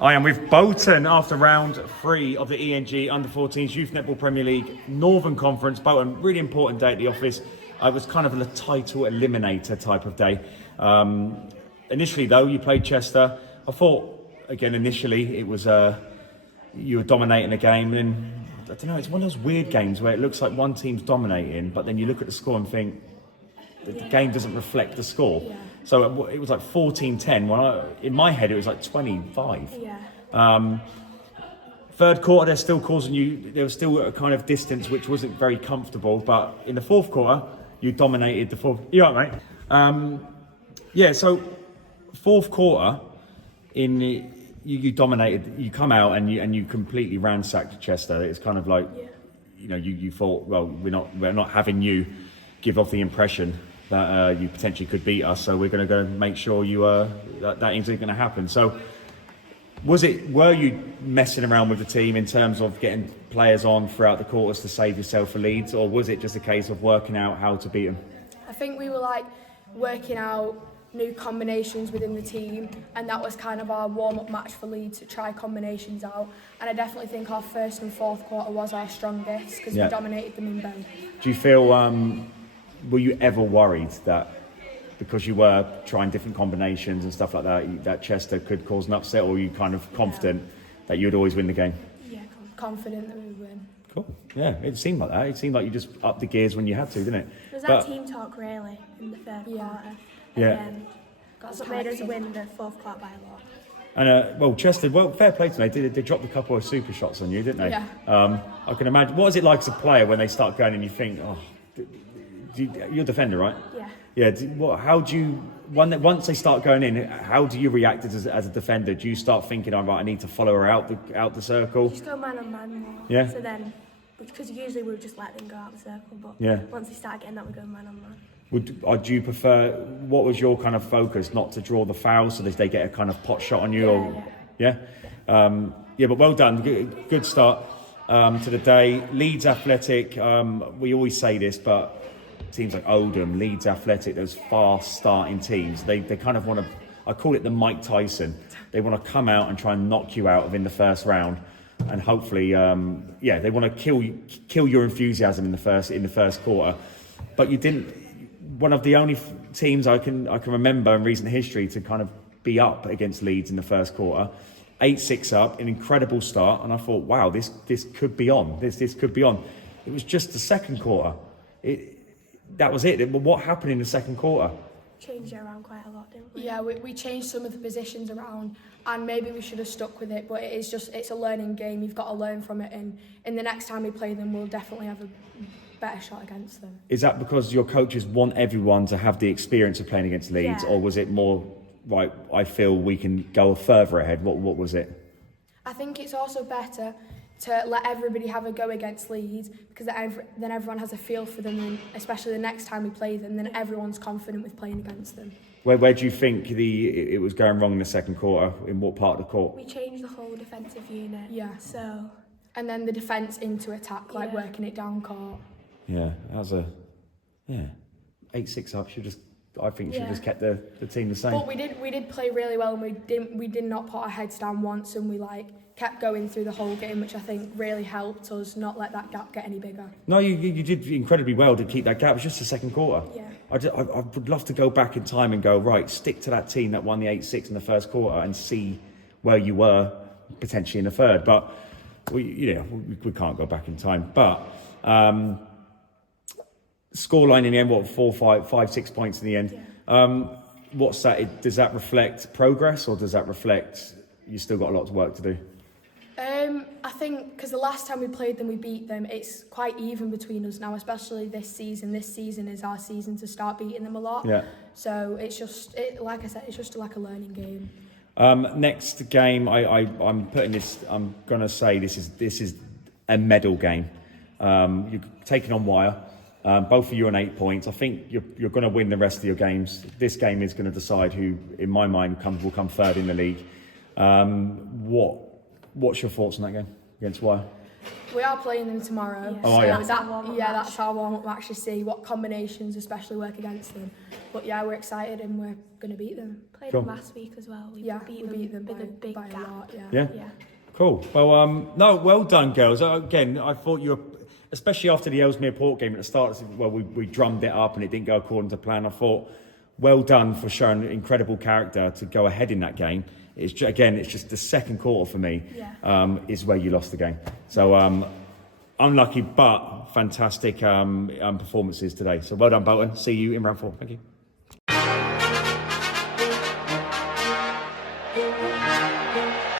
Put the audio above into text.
I am with Bolton after round 3 of the ENG Under-14s Youth Netball Premier League Northern Conference. Bolton, really important day at the office. It was kind of a title eliminator type of day. Initially though, you played Chester. I thought, again, initially it was you were dominating the game, and I don't know, it's one of those weird games where it looks like one team's dominating, but then you look at the score and think the game doesn't reflect the score. Yeah. So it was like 14-10. In my head, it was like 25. Yeah. Third quarter, they're still causing you. There was still a kind of distance which wasn't very comfortable. But in the fourth quarter, you dominated the fourth. You all right, mate? Yeah. So fourth quarter, you dominated. You come out and you completely ransacked Chester. It's kind of like, you thought, well, we're not having you give off the impression that you potentially could beat us, so we're going to go make sure that isn't going to happen. So, were you messing around with the team in terms of getting players on throughout the quarters to save yourself for Leeds, or was it just a case of working out how to beat them? I think we were working out new combinations within the team, and that was kind of our warm-up match for Leeds to try combinations out. And I definitely think our first and fourth quarter was our strongest because we dominated them in both. Do you feel? Were you ever worried that because you were trying different combinations and stuff like that Chester could cause an upset, or were you kind of confident that you'd always win the game? Yeah, confident that we would win. Cool. Yeah, it seemed like that. It seemed like you just upped the gears when you had to, didn't it? There was that team talk really in the third quarter. That's what made us win the fourth quarter by a lot. And Chester, fair play to them. They dropped a couple of super shots on you, didn't they? Yeah. I can imagine. What is it like as a player when they start going and you think, you're a defender, right? Yeah. Yeah. How do you, once they start going in, how do you react as a defender? Do you start thinking, "All right, I need to follow her out the circle"? Just go man on man more. Yeah. So then, because usually we would just let them go out the circle, but once they start getting that, we go man on man. Do you prefer? What was your kind of focus? Not to draw the foul, so that they get a kind of pot shot on you, Yeah. But well done. Good start to the day. Leeds Athletic. We always say this, but teams like Oldham, Leeds Athletic, those fast starting teams, they kind of want to, I call it the Mike Tyson. They want to come out and try and knock you out within the first round, and hopefully, they want to kill your enthusiasm in the first quarter. But you didn't. One of the only teams I can remember in recent history to kind of be up against Leeds in the first quarter, 8-6 up, an incredible start, and I thought, wow, this could be on. This could be on. It was just the second quarter. That was it. What happened in the second quarter? Changed it around quite a lot, didn't we? Yeah, we changed some of the positions around, and maybe we should have stuck with it, but it's a learning game. You've got to learn from it, and the next time we play them, we'll definitely have a better shot against them. Is that because your coaches want everyone to have the experience of playing against Leeds, or was it more, right, I feel we can go further ahead? What was it? I think it's also better to let everybody have a go against Leeds, because then everyone has a feel for them, and especially the next time we play them, then everyone's confident with playing against them. Where do you think it was going wrong in the second quarter? In what part of the court? We changed the whole defensive unit. Yeah. So. And then the defence into attack, working it down court. Yeah, that was 8-6 up. I think should just kept the team the same. But we did play really well, and we did not put our heads down once, and we kept going through the whole game, which I think really helped us not let that gap get any bigger. No, you did incredibly well to keep that gap. It was just the second quarter. Yeah. I would love to go back in time and go, right, stick to that team that won the 8-6 in the first quarter and see where you were potentially in the third. But we can't go back in time. But scoreline in the end, 5-6 points in the end. Yeah. What's that? Does that reflect progress, or does that reflect you still got a lot of work to do? I think because the last time we played them, we beat them. It's quite even between us now, especially this season. This season is our season to start beating them a lot. Yeah. So it's just, like I said, it's just like a learning game. Next game, I'm putting this. I'm gonna say this is a medal game. You're taking on Wire. Both of you on 8 points. I think you're going to win the rest of your games. This game is going to decide who, in my mind, will come third in the league. What's your thoughts on that game against Wire? We are playing them tomorrow. Yeah. Oh, so yeah. that's our warm-up match to see what combinations especially work against them. But yeah, we're excited and we're going to beat them. Played Cool. them last week as well. We We beat them with a big by a gap. lot. Yeah. Yeah. Cool. Well, no, well done, girls. Again, I thought you were, especially after the Ellesmere Port game at the start, well, we drummed it up and it didn't go according to plan. I thought, well done for showing incredible character to go ahead in that game. It's just the second quarter for me is where you lost the game. So unlucky, but fantastic performances today. So well done, Bolton. See you in round 4. Thank you.